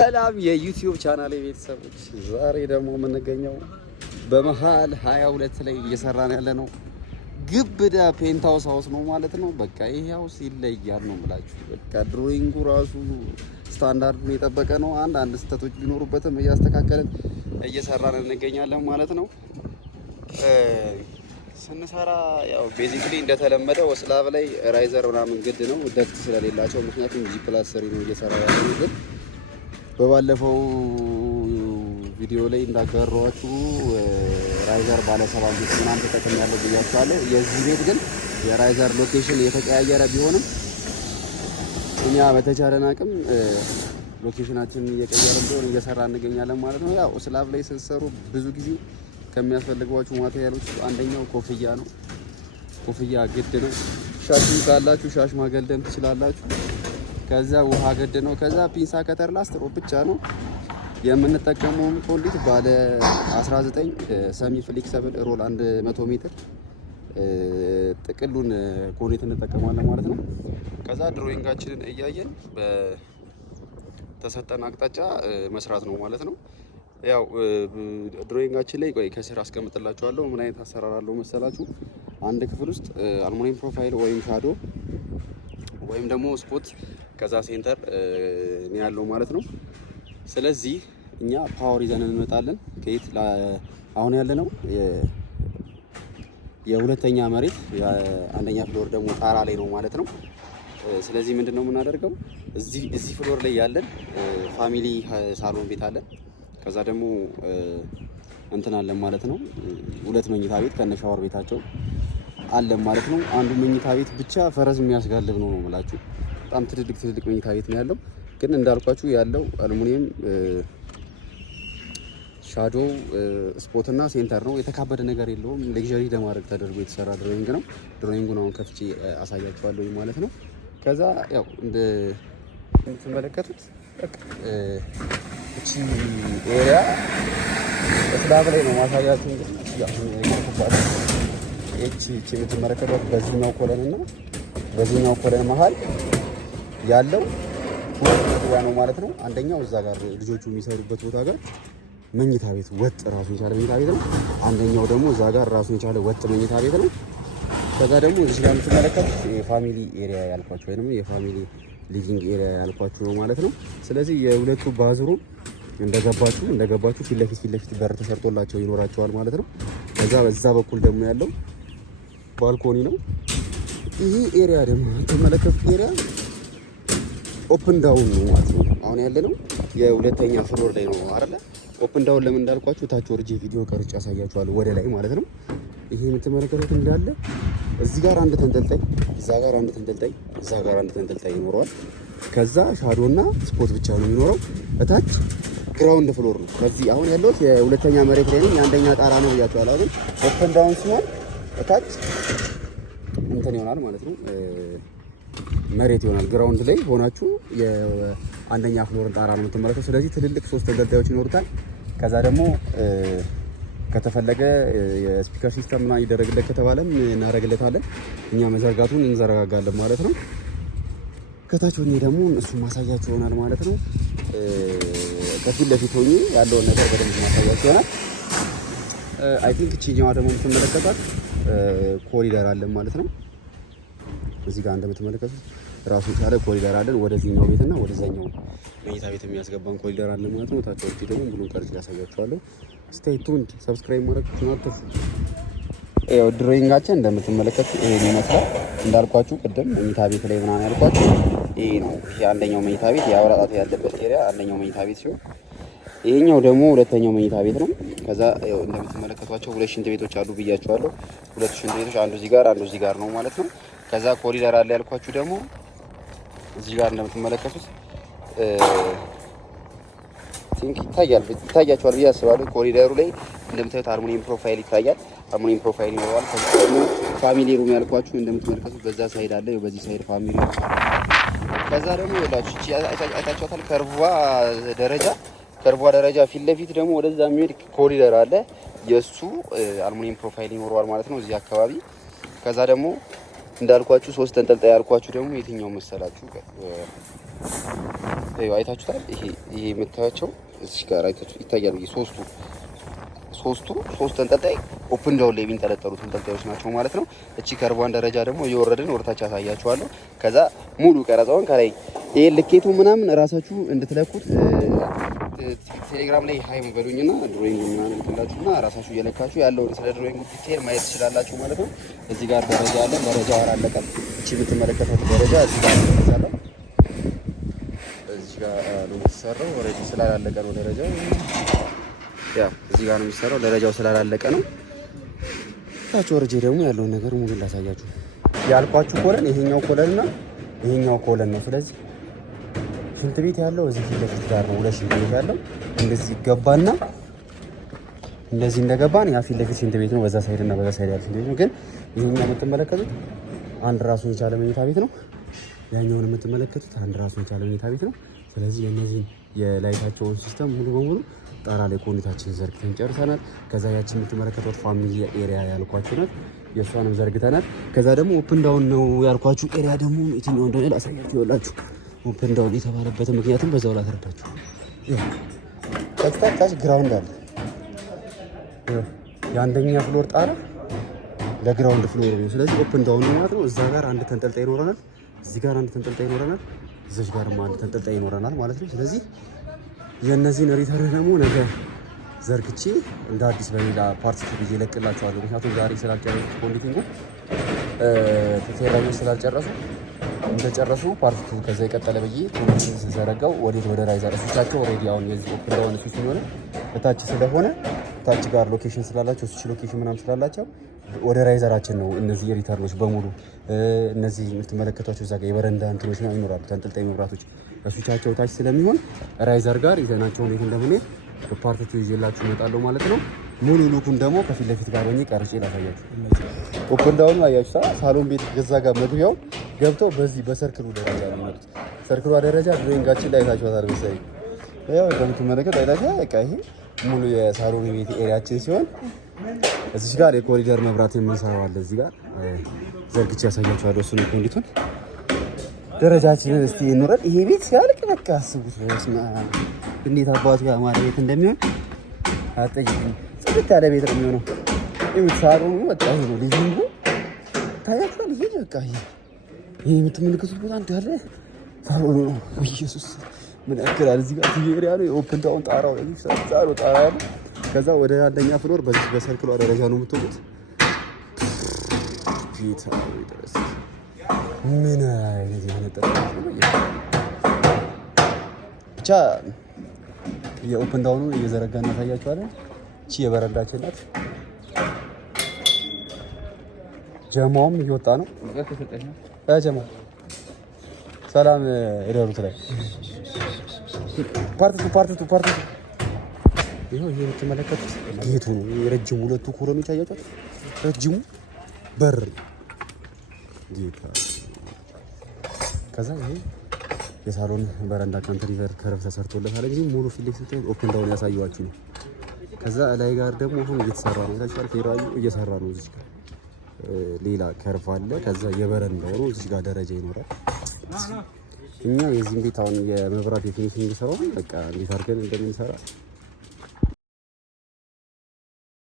ሰላም የዩቲዩብ ቻናል ቤተሰቦች፣ ዛሬ ደግሞ የምንገኘው በመሃል 22 ላይ እየሰራን ያለ ነው። ግብዳ ፔንታውስ ሃውስ ነው ማለት ነው። በቃ ይሄ ሃውስ ይለያል ነው የምላችሁ። በቃ ድሮይንጉ ራሱ ስታንዳርዱን የጠበቀ ነው። አንድ ስህተቶች ቢኖሩበትም እያስተካከልን እየሰራን እንገኛለን ማለት ነው። ስንሰራ ያው ቤዚክሊ እንደተለመደው ስላብ ላይ ራይዘር ምናምን ግድ ነው፣ ደክት ስለሌላቸው። ምክንያቱም G+3 ነው እየሰራ ያለው። ግን በባለፈው ቪዲዮ ላይ እንዳጋራኋችሁ ራይዘር ባለ 7 ሊትር ምናምን ተጠቅሜያለሁ ብያችኋለሁ። የዚህ ቤት ግን የራይዘር ሎኬሽን የተቀያየረ ቢሆንም እኛ በተቻለን አቅም ሎኬሽናችንን እየቀየርን ቢሆን እየሰራ እንገኛለን ማለት ነው። ያው ስላብ ላይ ስትሰሩ ብዙ ጊዜ ከሚያስፈልጓችሁ ማቴሪያሎች አንደኛው ኮፍያ ነው። ኮፍያ ግድ ነው። ሻሽ ካላችሁ ሻሽ ማገልደም ትችላላችሁ። ከዛ ውሃ ግድ ነው። ከዛ ፒንሳ ከተር ላስትሮ ብቻ ነው የምንጠቀመው። ኮንዲት ባለ 19 ሰሚ ፍሌክሲብል ሮል 100 ሜትር ጥቅሉን ኮኔት እንጠቀማለን ማለት ነው። ከዛ ድሮይንጋችንን እያየን በተሰጠን አቅጣጫ መስራት ነው ማለት ነው። ያው ድሮይንጋችን ላይ ቆይ ከስር አስቀምጥላችኋለሁ ምን አይነት አሰራር አለው መሰላችሁ። አንድ ክፍል ውስጥ አልሙኒየም ፕሮፋይል ወይም ሻዶ ወይም ደግሞ ስፖት ከዛ ሴንተር ነው ያለው ማለት ነው። ስለዚህ እኛ ፓወር ይዘን እንመጣለን። ከየት አሁን ያለ ነው የሁለተኛ መሬት የአንደኛ ፍሎር ደግሞ ጣራ ላይ ነው ማለት ነው። ስለዚህ ምንድነው የምናደርገው እዚህ ፍሎር ላይ ያለን ፋሚሊ ሳሎን ቤት አለን። ከዛ ደግሞ እንትን አለን ማለት ነው። ሁለት መኝታ ቤት ከነ ሻወር ቤታቸው አለን ማለት ነው። አንዱ መኝታ ቤት ብቻ ፈረስ የሚያስጋልብ ነው የምላችሁ። በጣም ትልልቅ መኝታ ቤት ነው ያለው። ግን እንዳልኳችሁ ያለው አልሙኒየም ሻዶ ስፖት እና ሴንተር ነው። የተካበደ ነገር የለውም። ሌክዠሪ ለማድረግ ተደርጎ የተሰራ ድሮይንግ ነው። ድሮይንጉን አሁን ከፍቼ አሳያችኋለሁ ማለት ነው። ከዛ ያው እንደምትመለከቱት እቺ ኤሪያ ስላብ ላይ ነው ማሳያችሁ። እንግዲህ እቺ የምትመለከቱት በዚህኛው ኮለን እና በዚህኛው ኮለን መሃል ያለው ሁለት ነው ማለት ነው። አንደኛው እዛ ጋር ልጆቹ የሚሰሩበት ቦታ ጋር መኝታ ቤት ወጥ ራሱ የቻለ መኝታ ቤት ነው። አንደኛው ደግሞ እዛ ጋር ራሱ የቻለ ወጥ መኝታ ቤት ነው። ከዛ ደግሞ እዚህ ጋር የምትመለከቱት የፋሚሊ ኤሪያ ያልኳችሁ ወይንም የፋሚሊ ሊቪንግ ኤሪያ ያልኳችሁ ነው ማለት ነው። ስለዚህ የሁለቱ ባዝሩም እንደገባችሁ ፊት ለፊት በር ተሰርቶላቸው ይኖራቸዋል ማለት ነው። ከዛ በዛ በኩል ደግሞ ያለው ባልኮኒ ነው። ይሄ ኤሪያ ደግሞ የምትመለከቱት ኤሪያ ኦፕን ዳውን ነው ማለት ነው። አሁን ያለነው የሁለተኛ ፍሎር ላይ ነው አይደለ? ኦፕን ዳውን ለምን እንዳልኳችሁ ታች ወርጄ ቪዲዮ ቀርጬ ያሳያችኋለሁ ወደ ላይ ማለት ነው። ይሄ የምትመለከቱት እንዳለ እዚህ ጋር አንድ ተንጠልጣይ፣ እዛ ጋር አንድ ተንጠልጣይ፣ እዛ ጋር አንድ ተንጠልጣይ ይኖረዋል። ከዛ ሻዶና ስፖት ብቻ ነው የሚኖረው። እታች ግራውንድ ፍሎር ነው። ከዚህ አሁን ያለሁት የሁለተኛ መሬት ላይ ነኝ። የአንደኛ ጣራ ነው ብያችኋለሁ አይደል? ኦፕን ዳውን ሲሆን እታች እንትን ይሆናል ማለት ነው፣ መሬት ይሆናል። ግራውንድ ላይ ሆናችሁ የአንደኛ ፍሎር ጣራ ነው የምትመለከቱት። ስለዚህ ትልልቅ 3 ተንጠልጣዮች ይኖሩታል። ከዛ ደግሞ ከተፈለገ የስፒከር ሲስተም እና ይደረግለት ከተባለም እናደርግለታለን። እኛ መዘርጋቱን እንዘረጋጋለን ማለት ነው። ከታች ሆኜ ደግሞ እሱ ማሳያችሁ ይሆናል ማለት ነው። ከፊት ለፊት ሆኜ ያለውን ነገር በደንብ ማሳያችሁ ይሆናል። አይ ቲንክ እቺኛዋ ደግሞ የምትመለከቷት ኮሪደር አለን ማለት ነው። እዚህ ጋር እንደምትመለከቱት ራሱ የቻለ ኮሪደር አለን። ወደዚህኛው ቤትና ወደዛኛው መኝታ ቤት የሚያስገባን ኮሪደር አለን ማለት ነው። ታች ወጥቼ ደግሞ ሙሉን ቀርጬ ያሳያችኋለሁ። ስቴይ ቱንድ፣ ሰብስክራይብ ማድረግ አትርሱ። ያው ድሮይንጋችን እንደምትመለከቱት ይሄን ይመስላል። እንዳልኳችሁ ቅድም መኝታ ቤት ላይ ምናምን ያልኳችሁ ይሄ ነው። ይሄ አንደኛው መኝታ ቤት ያወራጣት ያለበት ኤሪያ አንደኛው መኝታ ቤት ሲሆን ይሄኛው ደግሞ ሁለተኛው መኝታ ቤት ነው። ከዛ ያው እንደምትመለከቷቸው ሁለት ሽንት ቤቶች አሉ ብያችኋለሁ። ሁለት ሽንት ቤቶች አንዱ እዚህ ጋር አንዱ እዚህ ጋር ነው ማለት ነው። ከዛ ኮሪደር አለ ያልኳችሁ ደግሞ እዚህ ጋር እንደምትመለከቱት ይታያችኋል ብዬ አስባለሁ። ኮሪደሩ ላይ እንደምታዩት አልሙኒየም ፕሮፋይል ይታያል። አልሙኒየም ፕሮፋይል ይኖረዋል። ከዚህ ደግሞ ፋሚሊ ሩም ያልኳችሁ እንደምትመለከቱት በዛ ሳይድ አለ፣ በዚህ ሳይድ ፋሚሊ ሩም። ከዛ ደግሞ ይላችሁ እቺ አይታችኋታል ከርቧ ደረጃ ፊት ለፊት ደግሞ ወደዛ የሚሄድ ኮሪደር አለ። የሱ አልሙኒየም ፕሮፋይል ይኖረዋል ማለት ነው እዚህ አካባቢ። ከዛ ደግሞ እንዳልኳችሁ 3 ተንጠልጣይ ያልኳችሁ ደግሞ የትኛው መሰላችሁ? አይታችሁታል። ይሄ የምታያቸው እዚህ ጋር አይታችሁ ይታያል። ሶስት ተንጠልጣይ ኦፕን ዳውን ላይ የሚንጠለጠሉ ተንጠልጣዮች ናቸው ማለት ነው። እቺ ከርቧን ደረጃ ደግሞ እየወረድን ወደታች ያሳያችኋለሁ። ከዛ ሙሉ ቀረጻውን ከላይ ይሄ ልኬቱ ምናምን እራሳችሁ እንድትለኩት ቴሌግራም ላይ ሃይ በሉኝና ድሮይንግ ምናምን እንትላችሁና ራሳችሁ እየለካችሁ ያለውን ስለ ድሮይንግ ዲቴል ማየት ትችላላችሁ ማለት ነው። እዚህ ጋር ደረጃ አለ። ደረጃው አላለቀም። እቺ የምትመለከቱት ደረጃ እዚህ ጋር ነው። እዚህ ጋር ነው የሚሰራው። ኦሬዲ ስላላለቀ ነው ደረጃው። ያው እዚህ ጋር ነው የሚሰራው። ደረጃው ስላላለቀ ነው። ታች ወርጄ ደግሞ ያለውን ነገር ሙሉ ላሳያችሁ። ያልኳችሁ ኮለን ይሄኛው ኮለንና ይሄኛው ኮለን ነው። ስለዚህ ሽንት ቤት ያለው እዚህ ፊት ለፊት ጋር ነው። ሁለት ሽንት ቤት ያለው እንደዚህ ገባና እንደዚህ እንደገባን ያ ፊት ለፊት ሽንት ቤት ነው። በዛ ሳይድ እና በዛ ሳይድ ያለው ሽንት ቤት ነው። ግን ይሄኛው የምትመለከቱት አንድ ራሱን የቻለ መኝታ ቤት ነው። ያኛውን የምትመለከቱት አንድ ራሱን የቻለ መኝታ ቤት ነው። ስለዚህ የነዚህን የላይታቸውን ሲስተም ሙሉ በሙሉ ጣራ ላይ ኮኒታችን ዘርግተን ጨርሰናል። ከዛ ያችን የምትመለከቱት ፋሚሊ ኤሪያ ያልኳችሁ ናት። የእሷንም ዘርግተናል። ከዛ ደግሞ ኦፕን ዳውን ነው ያልኳችሁ ኤሪያ ደግሞ የትኛው እንደሆነ ላሳያችሁ። ይኸውላችሁ ኦፕን ዳውን የተባለበት ምክንያቱም በዛው ላስረዳችሁ። ታች ግራውንድ አለ። የአንደኛ ፍሎር ጣራ ለግራውንድ ፍሎር ነው። ስለዚህ ኦፕን ዳውን ነው ማለት ነው። እዛ ጋር አንድ ተንጠልጣይ ይኖረናል። እዚህ ጋር አንድ ተንጠልጣይ ይኖረናል። እዚህ ጋርም አንድ ተንጠልጣይ ይኖረናል ማለት ነው። ስለዚህ የእነዚህን ሪተርን ደግሞ ነገ ዘርግቼ እንደ አዲስ በሌላ ፓርት ጊዜ እለቅላቸዋለሁ። ምክንያቱም ዛሬ ስላልጨረሱ ኮንዲቲንጉ ቴራኞች ስላልጨረሱ እንደጨረሱ ፓርት ቱ ከዛ የቀጠለ ብዬ ኮንዲቲንግ ስዘረጋው ወደ ራይዘር እሱቻቸው ኦልሬዲ አሁን የዚህ ኦፕን ዳውን እሱ ሲሆነ በታች ስለሆነ ታች ጋር ሎኬሽን ስላላቸው እሱ ሎኬሽን ምናምን ስላላቸው ወደ ራይዘራችን ነው እነዚህ ሪተርኖች በሙሉ እነዚህ የምትመለከቷቸው እዛ ጋር የበረንዳ እንትኖች ነው ይኖራሉ። ተንጠልጣይ መብራቶች እሱቻቸው ታች ስለሚሆን ራይዘር ጋር ይዘናቸው እንዴት እንደምንሄድ በፓርት ይዤላችሁ እመጣለሁ ማለት ነው። ሙሉ ሉኩን ደግሞ ከፊት ለፊት ጋር ሆኜ ቀርጬ ላሳያችሁ። ኦፕን ዳውን አያችሁታ። ሳሎን ቤት ገዛ ጋር መግቢያው ገብተው በዚህ በሰርክሉ ደረጃ ነው የሚመጡት። ሰርክሏ ደረጃ ድሮይንጋችን ላይ አይታችኋታል መሰለኝ። ያው እንደምትመለከቱ አይታችኋ። በቃ ይሄ ሙሉ የሳሎን ቤት ኤሪያችን ሲሆን እዚህ ጋር የኮሪደር መብራት የምንሰራው አለ። እዚህ ጋር ዘርግቼ ያሳያችኋለሁ። እሱን ኮንዲቱን ደረጃችንን እስቲ እንውረድ። ይሄ ቤት ሲያልቅ በቃ አስቡት እንዴት አባቱ ያማረ ቤት እንደሚሆን አጠይቁኝ። ጽድት ያለ ቤት ነው የሚሆነው። ሳሎኑ በቃ ይሄ ነው። ሊቪንጉ ታያችኋል። ይሄ በቃ ይሄ የምትመለከቱት ቦታ እንዳለ ሳሎኑ ነው። ኢየሱስ ምን ያክላል! እዚህ ጋር ቲቪ ኤሪያ ነው። የኦፕን ዳውን ጣራው ነው ጣራ ያለው። ከዛ ወደ አንደኛ ፍሎር በዚህ በሰርክሏ ደረጃ ነው የምትወጡት። ጌታ ወይ ድረስ ምን አይነት የነጠረ ብቻ የኦፕን ዳውኑ እየዘረጋ እናሳያችኋለን። እቺ የበረንዳችን ናት። ጀማውም እየወጣ ነው። ጀማ ሰላም እደሩት ላይ ፓርቲቱ ይሄ የምትመለከቱት ጌቱ ነው። የረጅሙ ሁለቱ ኮሎኖች አያችኋት። ረጅሙ በር ጌታ። ከዛ ይሄ የሳሎን በረንዳ ካንትሪቨር ከረብ ተሰርቶለታል እንጂ ሙሉ ፊት ለፊት ኦፕን ዳውን ያሳየዋችሁ ነው። ከዛ ላይ ጋር ደግሞ አሁን እየተሰራ ነው። ታችኋል። ፌራዩ እየሰራ ነው። እዚህ ጋር ሌላ ከርቭ አለ። ከዛ የበረንዳው ነው። እዚህ ጋር ደረጃ ይኖራል። እኛ የዚህን ቤት አሁን የመብራት የፊኒሽንግ ስራውን በቃ እንዴት አድርገን እንደምንሰራ